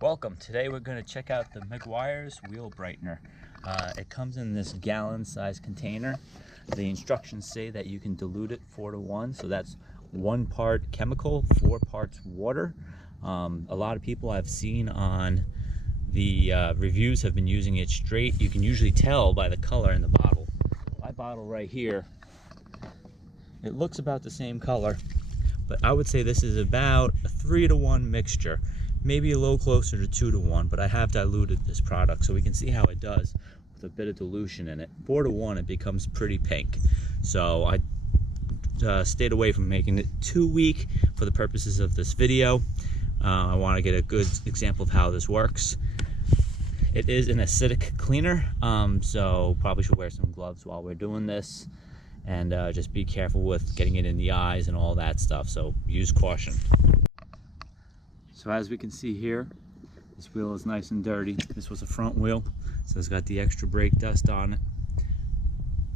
Welcome. Today we're going to check out the Meguiars Wheel Brightener. It comes in this gallon-sized container. The instructions say that you can dilute it 4-to-1, so that's 1 part chemical, 4 parts water. A lot of people I've seen on the reviews have been using it straight. You can usually tell by the color in the bottle. My bottle right here, it looks about the same color, but I would say this is about a 3-to-1 mixture. Maybe a little closer to 2-to-1, but I have diluted this product so we can see how it does with a bit of dilution in it. 4-to-1, it becomes pretty pink. So I stayed away from making it too weak for the purposes of this video. I want to get a good example of how this works. It is an acidic cleaner, so probably should wear some gloves while we're doing this, and just be careful with getting it in the eyes and all that stuff, so use caution. So as we can see here, this wheel is nice and dirty. This was a front wheel, so it's got the extra brake dust on it.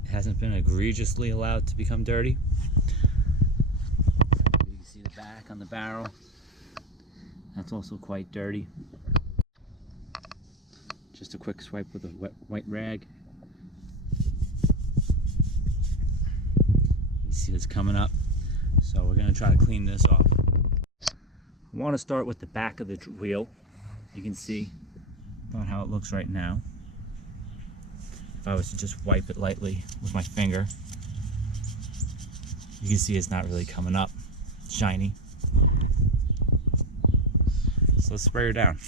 It hasn't been egregiously allowed to become dirty. You can see the back on the barrel. That's also quite dirty. Just a quick swipe with a white rag. You see this coming up. So we're going to try to clean this off. I want to start with the back of the wheel. You can see about how it looks right now. If I was to just wipe it lightly with my finger, you can see it's not really coming up. It's shiny. So let's spray her down.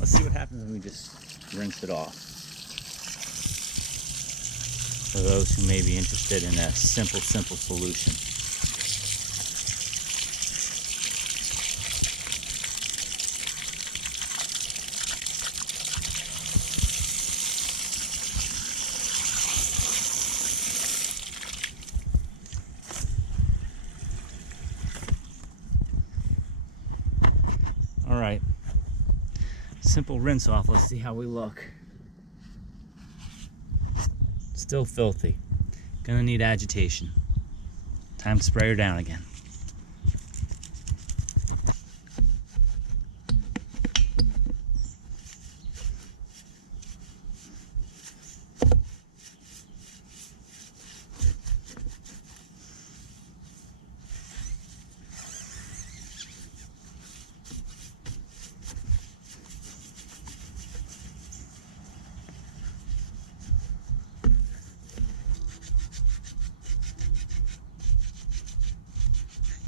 Let's see what happens when we just rinse it off. For those who may be interested in a simple solution. All right. Simple rinse off. Let's see how we look. Still filthy. Gonna need agitation. Time to spray her down again.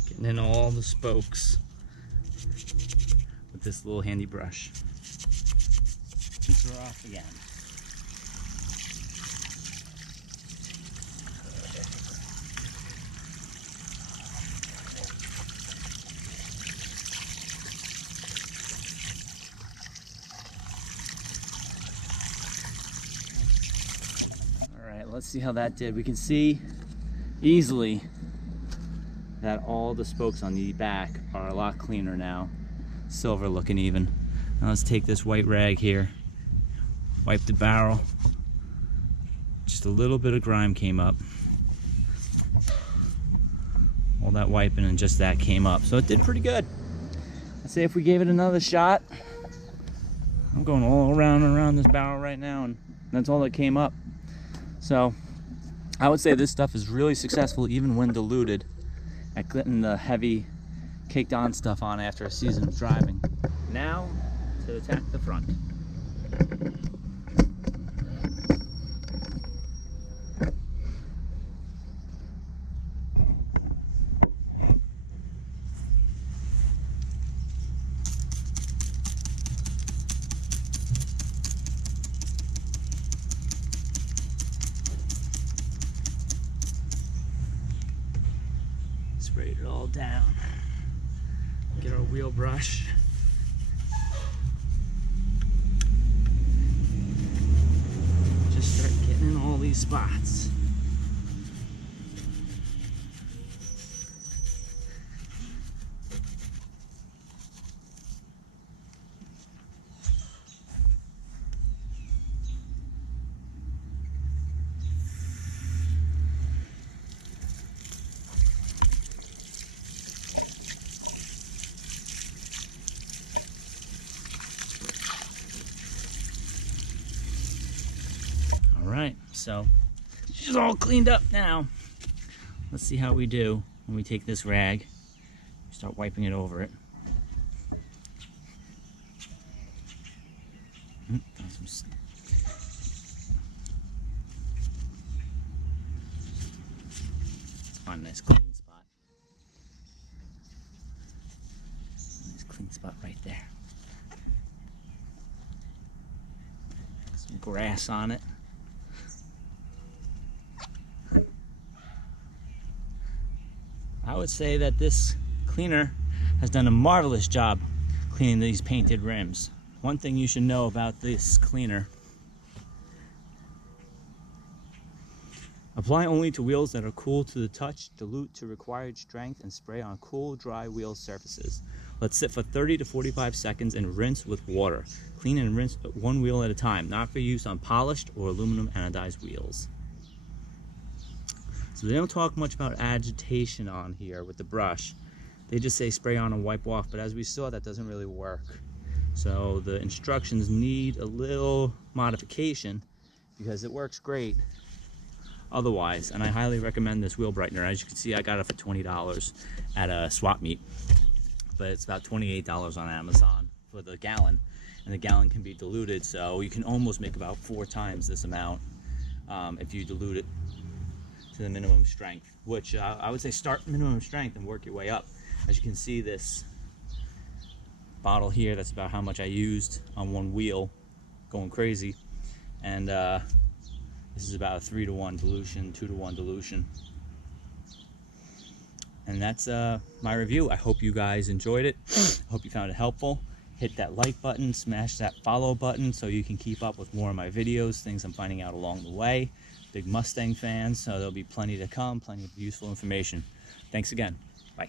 Getting in all the spokes with this little handy brush. Rinse her off again. All right, let's see how that did. We can see easily that all the spokes on the back are a lot cleaner now. Silver looking even. Now let's take this white rag here, wipe the barrel. Just a little bit of grime came up. All that wiping and just that came up. So it did pretty good. I'd say if we gave it another shot, I'm going all around and around this barrel right now, and that's all that came up. So I would say this stuff is really successful even when diluted at getting the heavy caked on stuff on after a season of driving. Now to attack the front. Sprayed it all down. Get our wheel brush. Just start getting in all these spots. so she's all cleaned up now. Let's see how we do when we take this rag, start wiping it over it. Find a nice clean spot. Nice clean spot right there. Some grass on it. I would say that this cleaner has done a marvelous job cleaning these painted rims. One thing you should know about this cleaner: apply only to wheels that are cool to the touch, dilute to required strength, and spray on cool, dry wheel surfaces. Let sit for 30 to 45 seconds and rinse with water. Clean and rinse one wheel at a time, not for use on polished or aluminum anodized wheels. So they don't talk much about agitation on here with the brush. They just say spray on and wipe off, but as we saw, that doesn't really work. So the instructions need a little modification because it works great otherwise, and I highly recommend this wheel brightener. As you can see, I got it for $20 at a swap meet, but it's about $28 on Amazon for the gallon, and the gallon can be diluted, so you can almost make about 4 times this amount if you dilute it to the minimum strength, which I would say start minimum strength and work your way up. As you can see, this bottle here, that's about how much I used on one wheel, going crazy, and this is about a 3-to-1 dilution, 2-to-1 dilution. And that's my review. I hope you guys enjoyed it. I hope you found it helpful. Hit that like button, smash that follow button so you can keep up with more of my videos, things I'm finding out along the way. Big Mustang fan, so there'll be plenty to come, plenty of useful information. Thanks again. Bye.